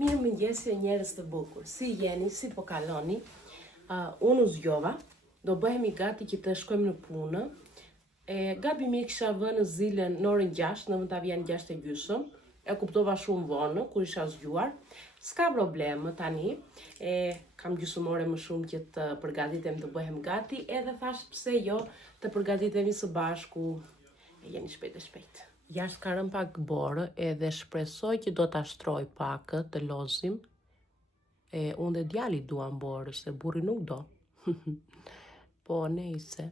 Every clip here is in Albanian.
Mirë mëngjesi njerëz të bukur. Si jeni, si po kaloni? Unë u zgjova, do bëhemi gati që të shkojmë në punë. Gabimi kisha vënë zilën në orën 6, në vend ta vjen 6:30. E kuptova shumë vonë kur isha zgjuar. S'ka problem tani. Kam gjysmore më shumë që të përgatitem të bëhem gati, edhe thash pse jo të përgatitemi së bashku. Jeni shpejt e shpejt. Jashtë ka rënë pak borë edhe shpresoj që do ta shtroj pak të lozim. Unë dhe djali duam borë, se burri nuk do. Po, nejse.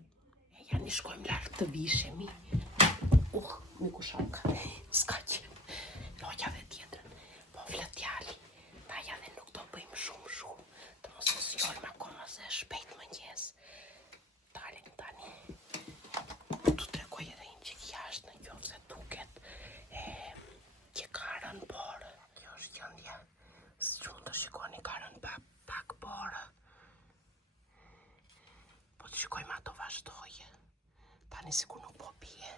Jani shkojmë lartë të vishemi. Mi ku shaka. S'ka që. Loja dhe tjetërën. Po, flet djali. Taja dhe nuk do bëjmë shumë. Të mos e sjojmë akoma se shpejt mëngjes. Dalim tani. Tu tregoj edhe një qik jashtë në qoftë se duket që ka rënë borë. Kjo është gjendja. S'gjun të shikoni ka rënë pak borë. Po të shikojmë ato vazhdoje. Tani sikur nuk po bie.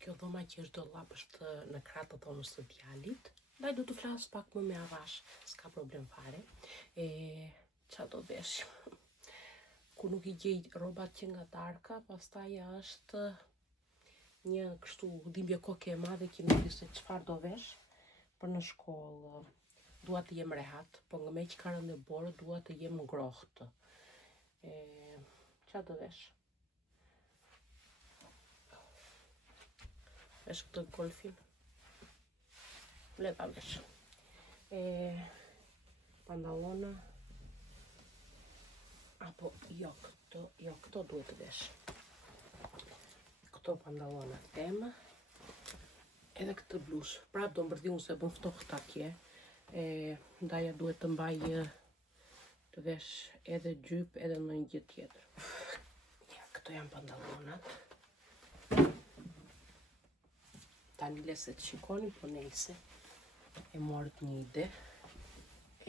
Kjo dhoma që është dollap është në kratë të dhomës së djalit. Ndaj do të flas pak më me avash, s'ka problem fare. Qa do veshim? Ku nuk I gjej robat që nga darka, pastaj është një kështu dhimbje koke e madhe që nuk di se çfarë do vesh për në shkollë. Dua të jem rehat, po nga me që ka rënë borë dua të jem ngrohtë. Qa do vesh? Vesh këtë golfin? Le ta vesh. Pantallona. Apo jo, këto duhet të vesh. Këto pantallona tema. Edhe këtë blush. Prap do mbërdhi unë se bën ftohtë atje. Ndaja duhet të mbaj të vesh edhe gjyp edhe në një gjë tjetër. Ja, këto janë pantallonat. Tani le se të shikoni, po nejse. E morët një ide.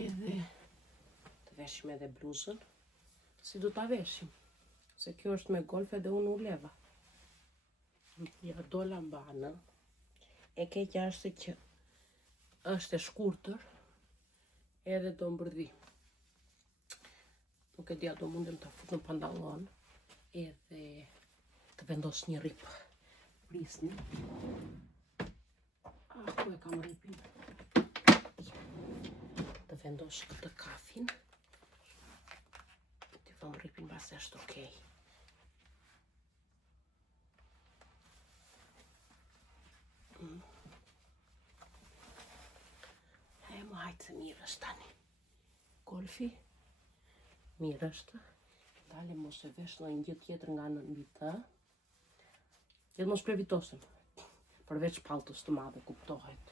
Edhe të veshim edhe bluzën. Si do ta veshim? Se kjo është me golf edhe unë u leva. Ja, dola mbanë. E keqja është që është e shkurtër edhe do mbërdhi. Nuk e dia do mundem ta fut në pantallon edhe të vendos një rip. Prisni. Ku e kam ripin? Të vendos këtë kafin. Të vëm ripin base është okej. Më hajtë se mirë është tani. Golfi. Mirë është. Dale mos e vesh në një gjë tjetër nga në mbi të. Edhe mos previtosim. Përveç paltës të madhe, kuptohet.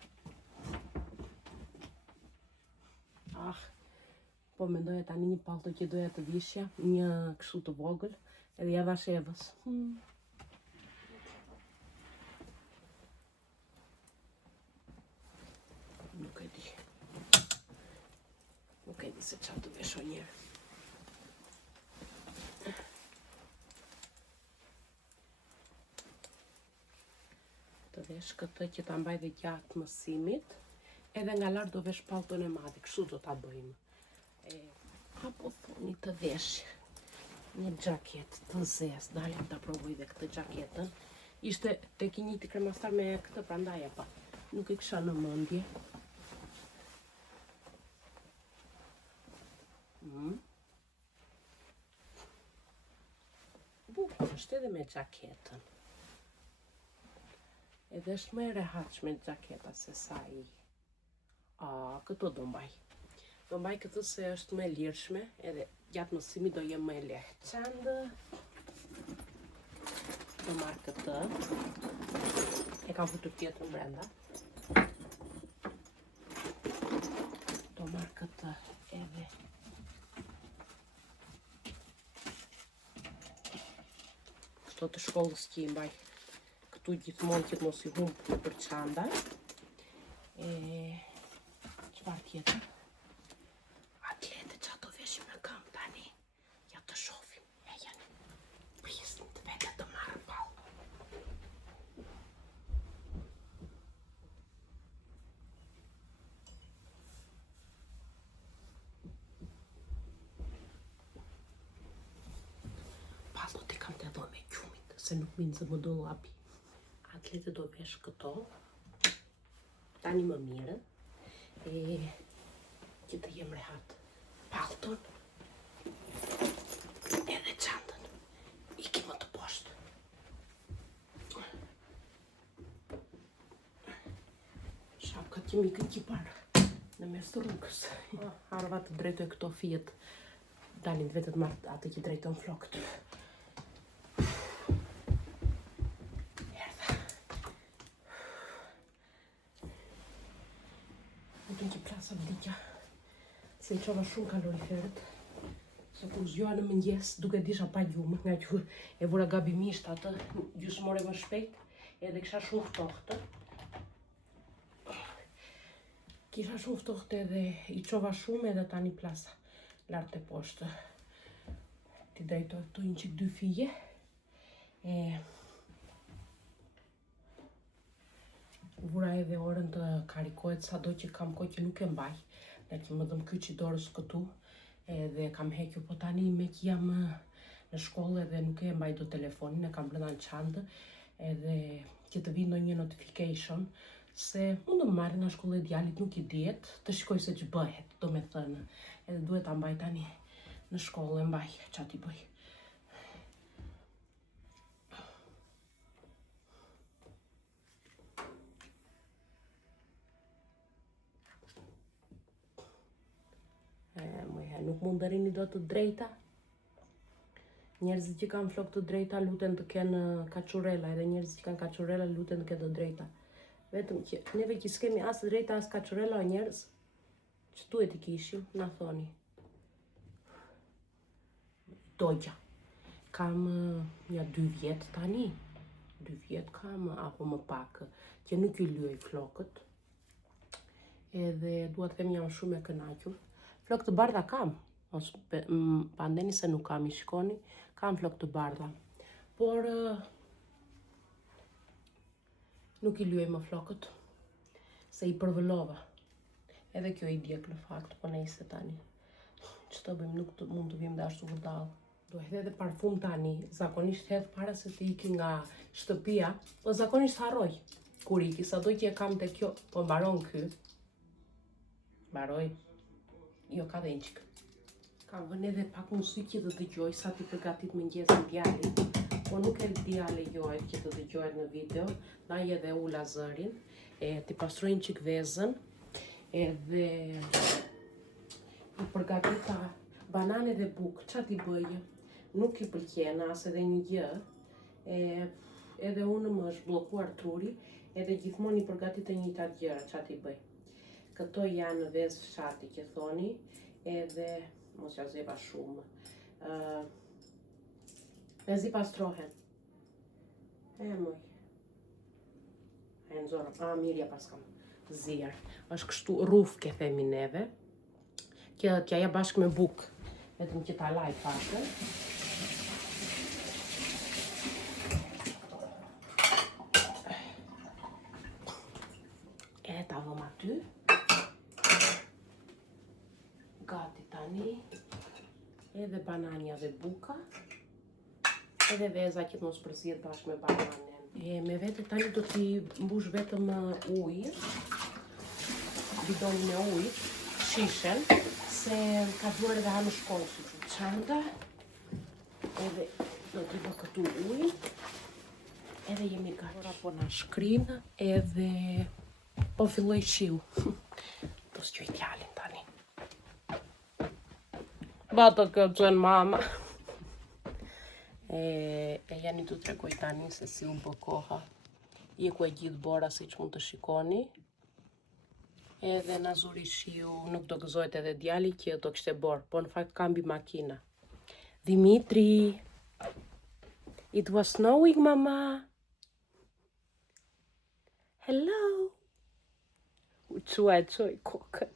Po mendoja tani një palto që doja të vishja, një kështu të vogël, edhe ja dhash Evës. Nuk e di. Nuk e di se qa të vesho njërë. Të vesh këtë që ta mbaj dhe gjatë mësimit, edhe nga lartë do vesh palton e madhe, kështu do ta bëjmë. Apo thoni të vesh një gjaket të zezë, dalim ta provoj dhe këtë gjaketën. Ishte tek I njëjti kremastar me këtë, prandaj pa. Nuk e kisha në mendje. Bukur është edhe me gjaketën. Edhe është më e rehatshme gjaketa se sa I. Këto do mbaj. Do mbaj këtë se është më e lirshme, edhe gjatë mësimit do jem më e lehtë. Qandë. Do marr këtë. E kam futur tjetër brenda. Do marr këtë edhe. Këto të shkollës që I mbaj. Këtu gjithmonë që mos I humb në për çanda. Çfarë tjetër? Atlete qa do veshim në këmbë tani? Ja të shohim. Prisni të vete të marrë pall. se nuk minë zë më dollapi. Atlete do vesh këto. Tani më mire. Që të jem rehat palton. Edhe çantën. Iki më të poshtë. Shapkat që mi këtë parë në mes të rrugës. Harva të drejtoj këto fijet. Dalin vetët martë atë që drejton flokët. Erdha. Në që plasa vdikja. Se I qova shumë kaloriferët. Se kur zgjoha në mëngjes, duke disha pa gjumë, nga që e vura gabimisht atë, gjysmore më shpejt, edhe kisha shumë ftohtë. Kisha shumë ftohtë edhe I qova shumë edhe tani plasa lartë e poshtë. Ti drejtoj këtu një qik 2 fije. Vura edhe orën të karikohet sa do që kam kohë që nuk e mbaj. Dhe që më dhëm kyçi dorës këtu. Edhe kam hekju, po tani me që jam në shkollë edhe nuk e mbaj do telefonin, e kam brenda në çantë. Edhe që të vi ndonjë notification, se mund të marrë nga shkolla e djalit, nuk I dihet, të shikoj se që bëhet, do me thënë. Edhe duhet ta mbaj tani në shkollë, e mbaj, qa t'i bëj. Nuk mund të rini do të drejta. Njerëzit që kanë flok të drejta luten të kenë kaçurela, edhe njerëzit që kanë kaçurela luten të kenë të drejta. Vetëm që neve që s'kemi as të drejta as kaçurela o njerëz, që duhet I kishim, na thoni. Dogja. Kam ja 2 vjet tani. 2 vjet kam, apo më pak, që nuk I lyej flokët. Edhe dua të them jam shumë e kënaqur. Flok të bardha kam, pandeni se nuk kam I shikoni, kam flok të bardha. Por nuk I lyej më flokët, se I përvëllova. Edhe kjo I djeg në fakt, po nejse tani. Që të bëjmë, nuk mund të vim dhe ashtu vërdallë. Do hedh edhe parfum tani, zakonisht hedh para se të iki nga shtëpia, po zakonisht harroj kur iki, sa do që e kam të kjo, po mbaron ky. Mbaroj. Jo, ka dhe inqik. Kam vënë edhe pak muzikë që të dëgjoj sa t'i përgatit mëngjesin djalit, po nuk e dia lejohet që të dëgjohet në video, ndaj edhe ula zërin, t'i pastroj një qik vezën, edhe I përgatita banane dhe bukë, qa t'i bëjë? Nuk I pëlqen as edhe një gjë, edhe unë më është bllokuar truri, edhe gjithmonë I përgatite një ta gjëra, qa t'i bëj? Këto janë vezë fshati që thoni, edhe mos ja zeva shumë. Mezi pastrohen. Moj. Nxorëm, mirja pas kam zirë. Është kështu rrufke themi neve, që t'ja ja bashkë me bukë, vetëm që ta laj pakën. E ta vëm aty. Gati tani, edhe banania dhe buka, edhe veza që të mos përzihet bashkë me bananen. Me vete tani do t'i mbush vetëm ujë, bidonin e ujit, shishen, se ka duar edhe ha në shkollë si që çanta, edhe do t'i bë këtu ujë, edhe jemi gati. Ora po na shkrin, edhe po filloj shiu. Do s'gjoj djalin tani. Bata këtë qënë mama. E janë të tregoj tani se si unë bë koha. Je ku e gjithë bora si që mund të shikoni. Edhe na zuri shiu, nuk do gëzojt edhe djali që do kishte borë, po në fakt kam mbi makina. Dimitri, it was snowing, mama. Hello. U qua e qoj kokën.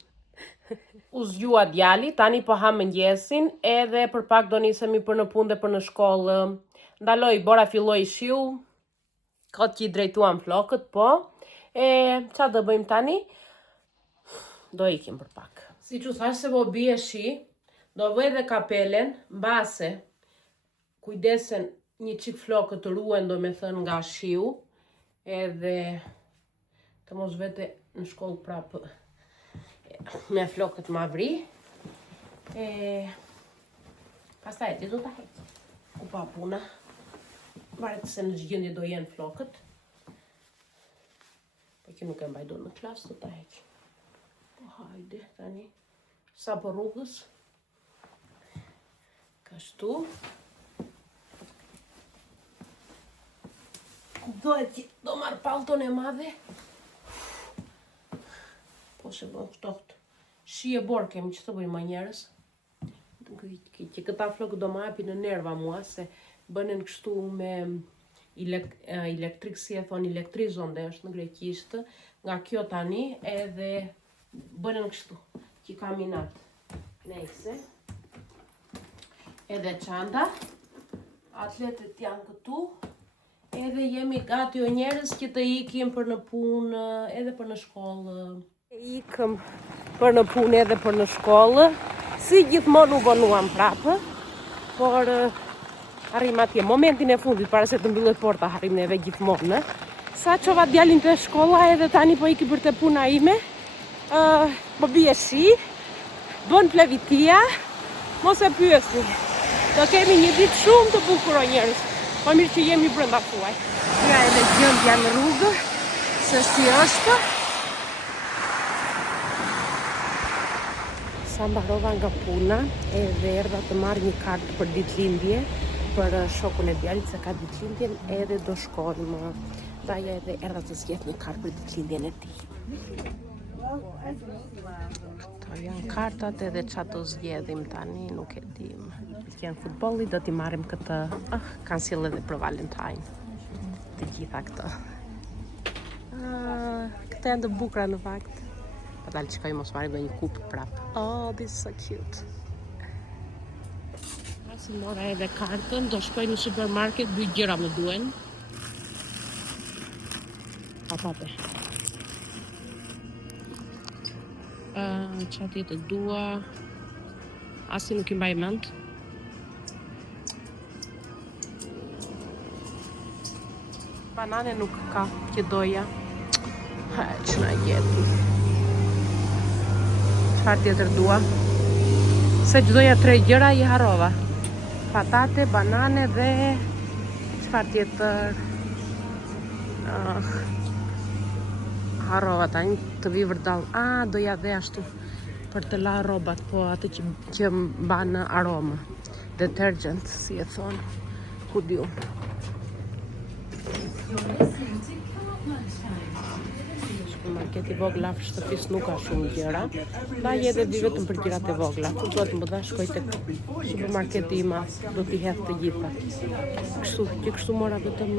U zgjua djali, tani po ha mëngjesin, edhe për pak do nisemi për në punë dhe për në shkollë. Ndaloj, bora filloi shiu, kot që I drejtuam flokët, po. Qa do bëjmë tani? Do ikim për pak. Si që thash se po bie shi, do vë edhe kapelen, mbase, kujdesen një qik flokët të ruajnë, do me thënë nga shiu, edhe të mos vete në shkollë prapë me flokët ma vri. Pastaj ti do ta heq. Ku pa puna. Varet se në gjendje do jenë flokët. Po që nuk e mbaj dorë në klasë, do ta heq. Po hajde tani. Sa po rrugës. Kështu. Do marrë palton e madhe. Po se bën ftohtë. Shi e borë kemi, që të bëjmë ma njerës. Që këta flokë do ma hapi në nerva mua, se bënen kështu me elektrik, si e thonë, elektrizon dhe është në greqishtë, nga kjo tani, edhe bënen kështu, që kaminat. Nejse. Edhe qanda, atletet janë këtu, edhe jemi gati o njerës që të ikim për në punë edhe për në shkollë. Ikëm për në punë edhe për në shkollë, si gjithmonë u vonuam prapë, por arrim atje momentin e fundit para se të mbyllet porta, arrim neve gjithmonë. Sa qova djalin të shkolla edhe tani po iki për të puna ime, po bie shi, bën plevitia, mos e pyesni. Do kemi një ditë shumë të bukur o njerëz. Po mirë që jemi brenda tuaj. Ja edhe gjendja në rrugë, se si është. Sa mbarova nga puna, edhe erdha të marr një kartë për ditëlindje, për shokun e djalit se ka ditëlindjen, edhe do shkojmë. Daja edhe erdha të zgjedh një kartë për ditëlindjen e tij. Këto janë kartat edhe qa të zgjedhim tani, nuk e dim. Kënë futbolli, do t'i marrim këtë, kanë sjellë edhe për Valentine. Të gjitha këto. Këto janë të bukra në fakt. Pa dalë qëkoj mos marrim dhe një kupë prapë. Oh, this is so cute. Asi mora edhe kartën, do shkoj në supermarket, 2 gjëra më duen. Papape. Qa tjetë dua, asi nuk i mbaj mend. Banane nuk ka që doja. Që na gjeti. Qfar tjetër dua? Se që doja 3 gjëra i harova. Patate, banane dhe qfar tjetër? Harova tani të vi vërdall. Doja dhe ashtu për të la robat, po atë që mbanë aromë. Detergent, si e thonë. Ku diu. Supermarketi vogla shtëpis nuk ka shumë gjëra. Ndaj edhe vi vetëm për gjërat e vogla. Kur do të më dha shkoj tek supermarketi i madh, do t'i hedh të gjitha. Kështu mora vetëm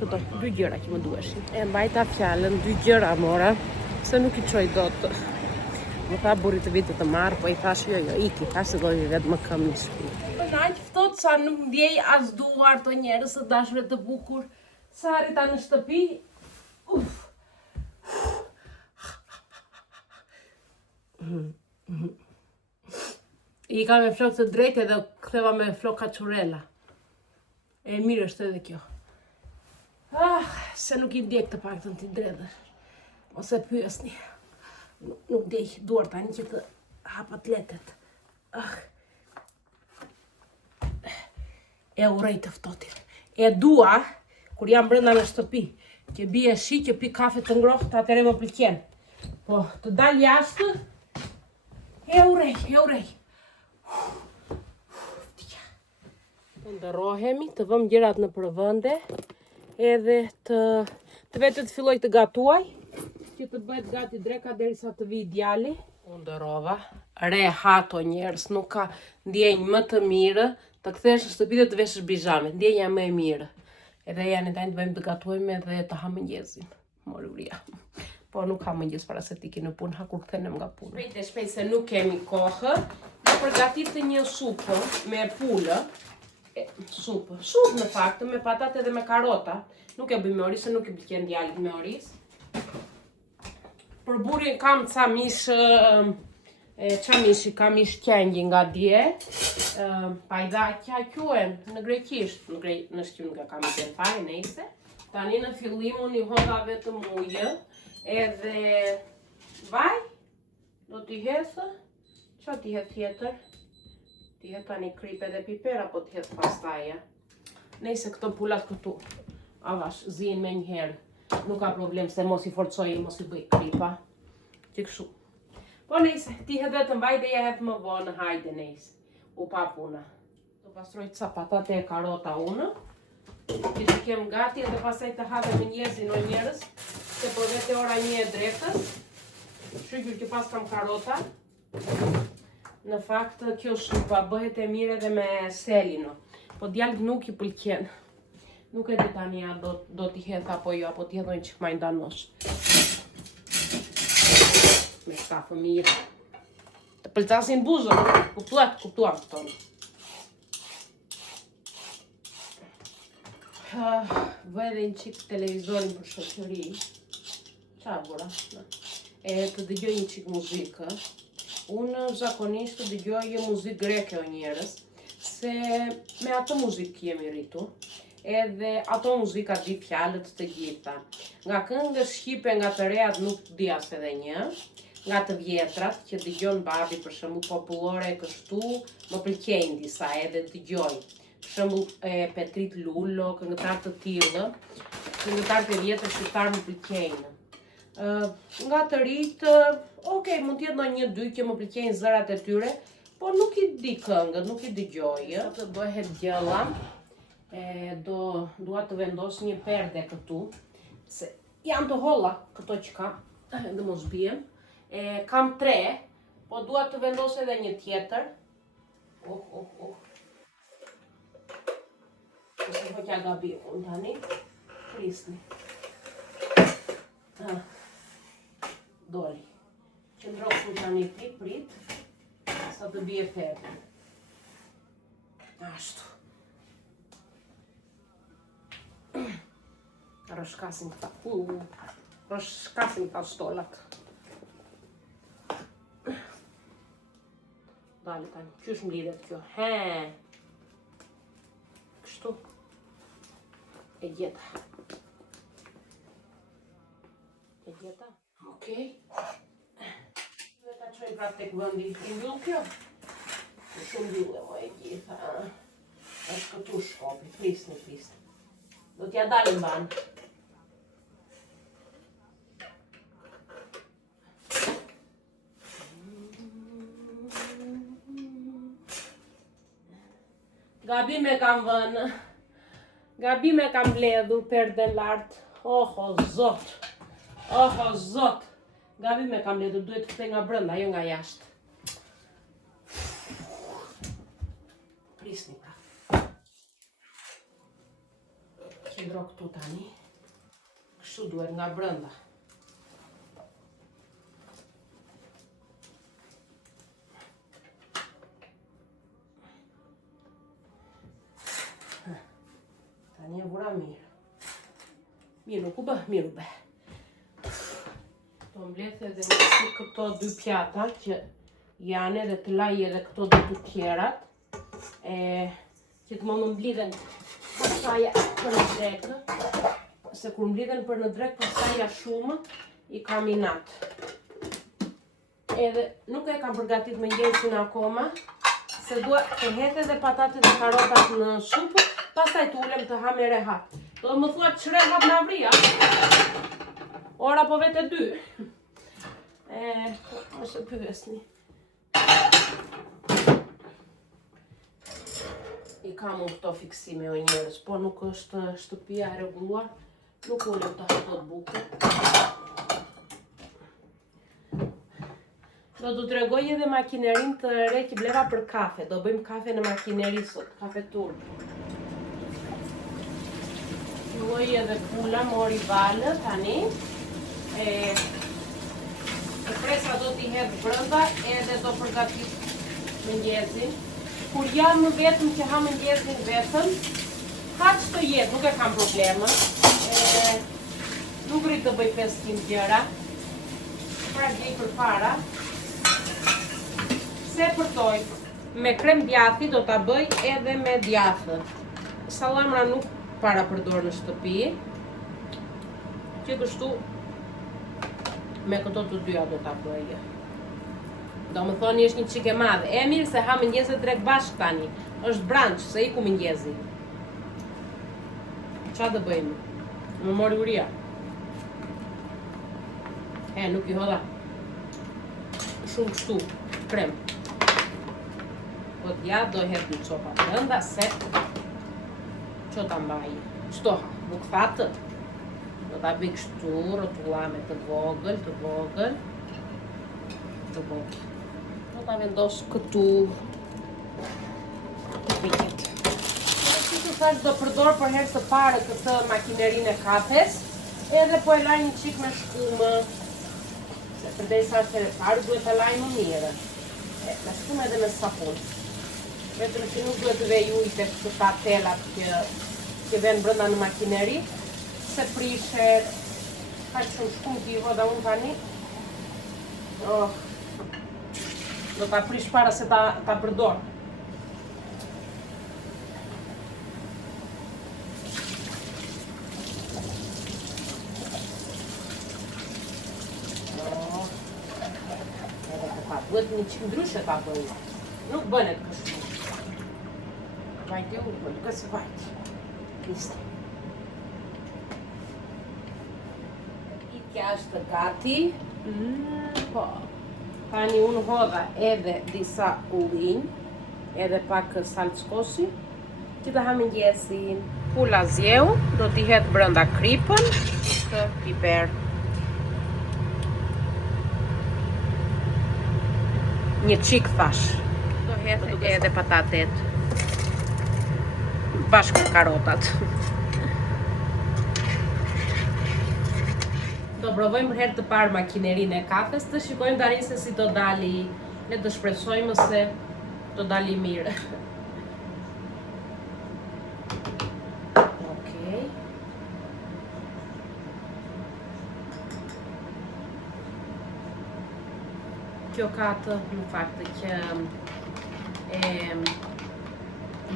këto 2 gjëra që më duheshin. E mbajta fjalën, 2 gjëra mora, se nuk i çoj dot. Më tha burri të vitit të marr, po i thash jo, iki, thash se do i vetë më këmbë në shtëpi. Po naq ftohtë sa nuk ndjej as duar të njerëz të dashur të bukur. Sa arrita në shtëpi, I ka me flokë të drejtë dhe ktheva me flokë kaçurela. E mirë është edhe kjo. Se nuk i ndjek të paktën ti dredhër. Ose pyesni. Nuk ndjek duar tani që të hap atletet. E urrej të ftohtin. E dua, kur jam brenda në shtëpi, që bie shi, që pi kafe të ngrohtë, atëre më pëlqen. Po, të dal jashtë, e urrej. Të ndërrohemi, të vëm gjërat në përvënde, edhe të vetë të filloj të gatuaj, që të bëhet gati dreka derisa të vi djali. Unë ndërrova, hato njerës, nuk ka ndjenjë më të mirë, të kthesh në shtëpi dhe të veshësh bizhame, ndjenja më e mirë. Edhe janë tani të bëjmë të gatuajmë edhe të ha mëngjesin. Moruria. Po nuk ha mëngjes para se t'iki në punë, ha kur kthenem nga punë. Shpejt se nuk kemi kohë, do përgatitë një supë me pulë. Supë në fakt, me patate dhe me karota. Nuk e bëj me orisë, nuk i pëlqen djalit me orisë. Për burrin kam ca mish Qa mishi, ka mish qengi nga dje, pajdakja quen në grekisht, në shqip nga kam i fare, nejse. Tani në fillim unë i hodha vetëm ujë, edhe vaj, do t'i hethë, qa t'i heth tjetër? T'i heth tani kripe dhe piper, apo t'i heth pastaja. Nejse këto pullat këtu, avash, zinë me njëherë, nuk ka problem se mos i forcoj, mos i bëj kripa, që këshu. Po nejse, ti hedhe të mbaj dhe ja heth më vonë, hajde nejse, u pa puna. Do pastroj ca patate e karota unë, që të kem gati edhe pasaj të hadhe me njerëzin o njerës, se po vete ora 1 e drekës, shqyqyr që pas kam karota. Në fakt, kjo shupa bëhet e mire dhe me selino, po djallë nuk i pëlqen. Nuk e di tani ja do t'i hedh apo jo, apo t'i hedhojnë që këmajnë danosh. Me shka fëmijë. Të pëlqasin buzën, kuptuam këtonë. Vë edhe një qik televizorin për shoqëri. Qa bura? Të dëgjoj një qik muzikë. Unë zakonisht të dëgjoj muzikë greke o njerës, se me ato muzikë jemi rritu. Edhe ato muzika di fjalët të gjitha. Nga këngës shqipe nga të reat nuk di as edhe një. Nga të vjetrat që dëgjon babi për shembull popullore kështu, më pëlqejnë disa edhe dëgjoj. Për shembull Petrit Lullo, këngëtar të tillë, këngëtarët e vjetër shqiptar më pëlqejnë. Nga të rit, okay, mund të jetë ndonjë dy që më pëlqejnë zërat e tyre, po nuk i di këngët, nuk i dëgjoj. Të bëhet gjella. Dua të vendos një perde këtu, se janë të holla këto që ka, edhe mos bien. Kam 3, po dua të vendos edhe një tjetër. Ose po kja gabi unë tani. Prisni. Doli. Qëndrosu tani prit, sa të bje perde. Ashtu. Rëshkasin këta shtolat. Dale tani, qysh mblidhet kjo? Kështu. E gjeta. Okej. Dhe ta qoj prap tek vëndi. I mbyll kjo? Shumë mbylle mo e gjitha. është këtu shkopi, prisni. Do t'ja dalim banë. Gabime kam vënë, gabime kam bledhu perde lartë. O zot, gabime kam bledhu, duhet të kthej nga brenda, jo nga jashtë. Prisni pra. Qëndro këtu tani, kështu duhet nga brenda. Tani e vura mirë. Mirë nuk u bë, mirë u bë. Do mbledh edhe në këto 2 pjata që janë edhe të laj edhe këto 2 tjerat. Që të më mblidhen pasaja për në drekë. Se kur mblidhen për në drekë pasaja shumë i kam inat. Edhe nuk e kam përgatit me ngjesin akoma. Se dua të hedh edhe patatet dhe karotat në supë. Pastaj të ulem të ha me rehat. Do më thua që rehat në avria. Ora po vete 2. Është pyesni. I kam unë këto fiksime o njerës, po nuk është shtëpia e rregulluar. Nuk ulem të ha të buke. Do t'u tregoj edhe makinerin të re që bleva për kafe. Do bëjmë kafe në makineri sot, kafe turp. Filloj edhe pula, mori valë tani. Presa do t'i hedh brenda edhe do përgatit mëngjezin. Kur jam vetëm që ha mëngjezin vetëm, ha që të jetë, nuk e kam problemën. Nuk rrit të bëj 500 gjëra. Pra gjej për para. Se përtoj me krem djathi do ta bëj edhe me djathë. Sallamra nuk para përdor në shtëpi. Që kështu me këto të dyja do ta bëj. Do më thoni është një qike madhe. E mirë se ha mëngjeset drejt bashkë tani. Është brunch, se iku mëngjezi. Qa të bëjmë? Më mori uria. Nuk i hodha shumë kështu, krem. Po t'ja do hedh në qopa brënda se që ta mbaj. Qtoha, nuk fatë. Do t'a bëj kështu, rotullame të vogël. Do t'a vendos këtu. Piket. Si që thash do përdor për herë të parë këtë makinerinë e kafes, edhe po e laj një qik me shkumë. Përderisa është e parë, duhet të laj më mirë. Me shkumë edhe me sapun. Vetëm që nuk duhet të vej ujtë e këta telat që venë brënda në makineri, se prisher, ka që shumë shkumë t'i hodha unë tani. Do t'a prish para se t'a përdor. Duhet një qikë ndryshe ta bëjë. Nuk bënet kështu. Vajtë u bëjë, kësë vajtë. Niste. Pitja është gati. Po. Tani unë hodha edhe disa ullinj, edhe pak salckosi. Që të ha mëngjesin. Pula zjeu, do t'i hedh brënda kripën, të piper. Një qik thash. Do hedh edhe patatet. Bashkë karotat. Do provojmë për herë të parë makinerinë e kafes, të shikojmë tani se si do dali. Ne të shpresojmë se do dali mirë. Okej. Kjo ka të në faktë që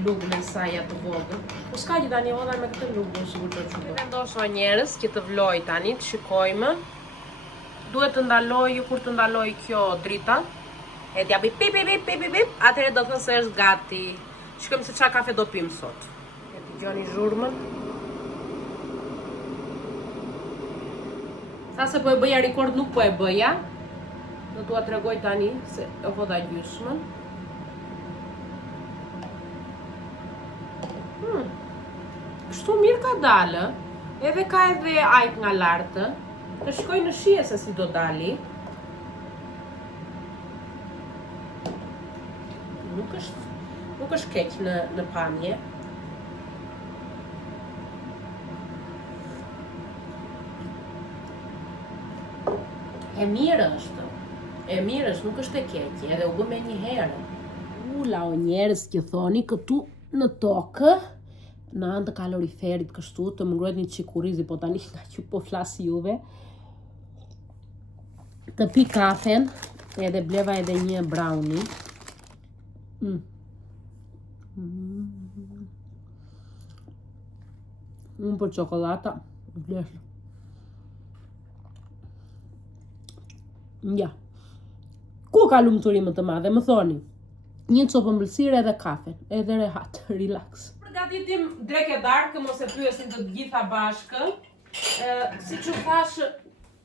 lugën e saj atë vogël. Po s'ka që tani hodha me këtë lugën, sigur të qëtë. Vendoso njerës që të vloj tani, të shikojmë. Duhet të ndaloj, kur të ndaloj kjo drita. E t'ja bëj pip, pip, pip, pip, pip, atëre do thënë se është gati. Shikojmë se qa kafe do pimë sot. E t'i gjoni zhurmën. Sa se po e bëja rekord, nuk po e bëja. Do t'ua tregoj tani se e hodha gjysmën. Kështu mirë ka dalë, edhe ka edhe ajt nga lartë. Të shkoj në shije se si do dali. Nuk është keq në pamje. E mirë është. Nuk është e keq, edhe u bë me një herë. Ula o njerës që thoni këtu në tokë, në anë të kaloriferit kështu, të më ngrojt një qikurizi, po tani nga që po flasi juve. Të pi kafen, edhe bleva edhe një brownie. Unë për qokolata, vleshë. Ja. Ku ka lumëturimë të madhe, më thoni? Një copë ëmbëlsire edhe kafe, edhe rehat, relax. Përgatitim drek e darkë, mos e pyesin të gjitha bashkë. Si që thash,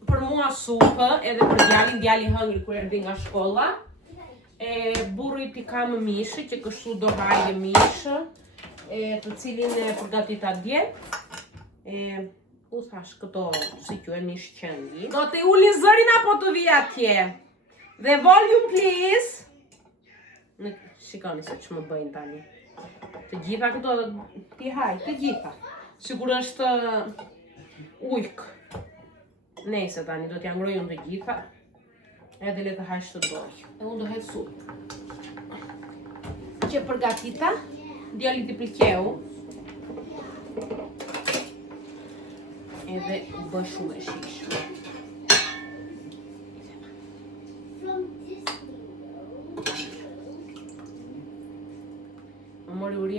për mua supë, edhe për djali hëngri kur erdi nga shkolla. Burrit i kam mishë, që kështu do hajë mishë, të cilin e përgatita dje. U thash këto, si që e mishë qëndi. Do të uli zërin apo të vija atje? Dhe volume please. Shikoni se që më bëjnë tani. Të gjitha këto t'i haj, të gjitha. Sigur është ujkë. Nese tani, do t'ja ngroj unë të gjitha. Edhe le të haj shtë doj. E unë do hetë supë. Që përgatita, djali t'i pëlqeu. Edhe bë shumë e shishme.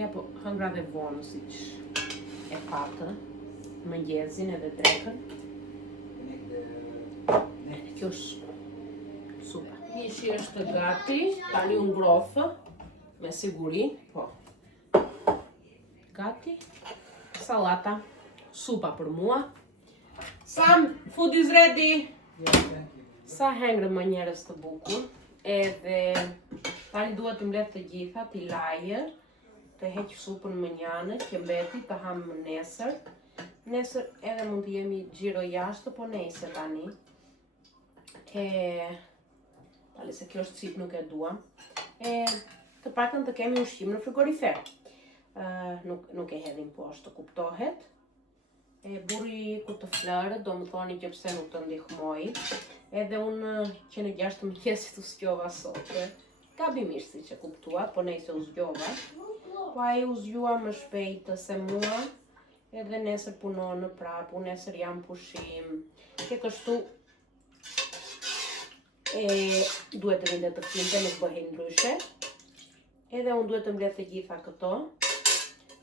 reja, po hëngra dhe vonë, si që e patë, mëngjezin edhe drekën. Kjo është supa. Mishi është gati, tani unë ngrofë, me siguri, po. Gati, salata, supa për mua. Sam, food is ready! Sa hengrë më njerës të bukur, edhe tani duhet të mbledh të gjitha, t'i lajë, të heq supën më njane, që mbeti, të hamë më nesër. Nesër edhe mund të jemi gjiro jashtë, po nesër tani. Tali se kjo është cip nuk e duam. Të pakën të kemi ushqim në frigorifer. Nuk e hedhim poshtë, të kuptohet. Burri ku të flërët, do më thoni që pse nuk të ndihmoj. Edhe unë që në 6 mëngjesit u zgjova sot. Gabimisht si që kuptuat, po nejse u zgjova. Po ai u zgjua më shpejt se mua. Edhe nesër punon prapë, unë nesër jam pushim. Që kështu duhet të vinde të kinte, nuk bëhen ndryshe. Edhe unë duhet të mbledh të gjitha këto.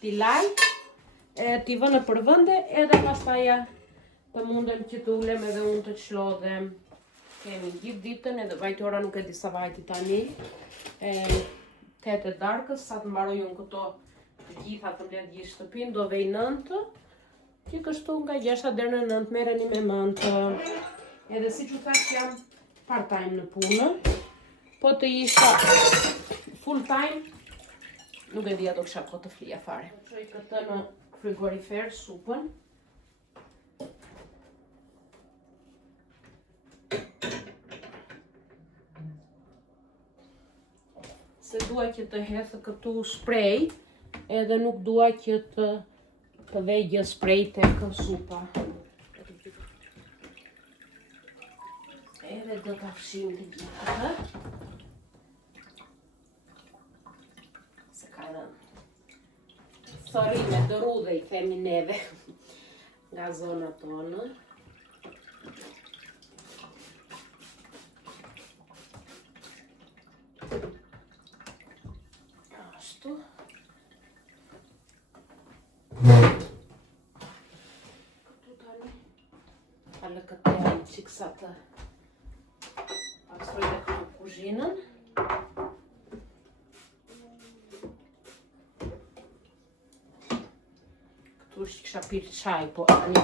T'i laj, t'i vë në përvënde, edhe pastaja të mundem që të ulem edhe unë të çlodhem. Kemi gjithë ditën, edhe vajti ora nuk e di sa vajti tani. 8 darkës, sa të mbaroj unë këto të gjitha të mbledh gjithë shtëpin, do vej 9. Që kështu nga 6 deri në 9 merreni me mëntë. Edhe si që thash jam part time në punë, po të isha full time, nuk e dhja do kësha kohë të flija fare. Qoj këtë në frigorifer, supën. Se dua që të hethë këtu sprej, edhe nuk dua që të vejgjë sprej tek supa. Edhe do të fshim të gjithë. Se ka në thërime të rudhe i themi neve nga zona tonë. Ashtu. Këtu tani. Falë këtë janë qiksa të pastroj dhe këtu kuzhinën. Këtu është kisha pirë qaj, po tani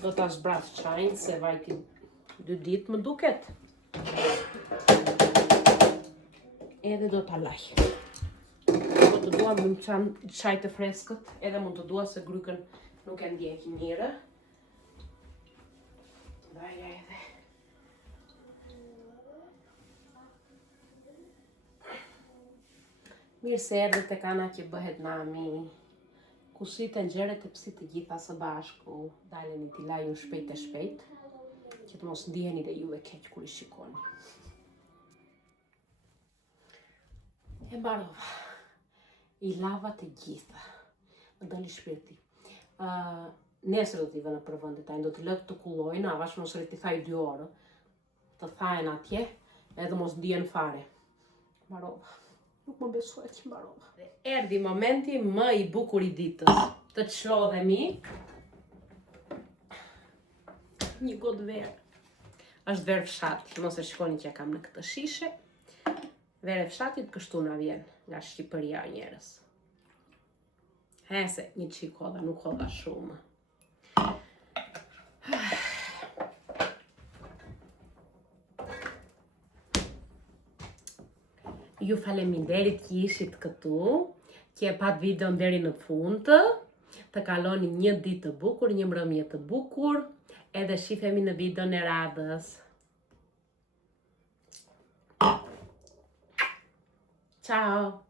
do t'a zbras qajnë, se vajti 2 ditë më duket. Edhe do t'a laj. Do të dua më qanë qaj të freskët, edhe mund të dua se grykën nuk e ndjeki mirë. Daja edhe. Mirë se erdhët e kana që bëhet nami. Kushit e nxerët e psit të gjitha së bashku. Daleni t'i lajun shpejt e shpejt, që të mos ndiheni dhe juve keq kur i shikoni. E mbarova. I lava të gjitha. Më doli shpirti. Nesër do t'i vë në përvënde tajnë, do t'i lëtë të kullojnë, avash mos rriti thaj 2 orë. Të thajnë atje, edhe mos ndihen fare. Mbarova. Nuk më besuaj që mbarova. Erdi momenti më i bukur i ditës. Të çlodhemi. Një gotë verë. Është verë fshati, mos e shikoni që ja kam në këtë shishe. Verë fshatit kështu na vjen nga Shqipëria njerës. Se një qik hodha, nuk hodha shumë. Ju faleminderit që ishit këtu, që e pat videon deri në fund, të kaloni një ditë të bukur, një mbrëmje të bukur, edhe shifemi në videon e radhës. Ciao!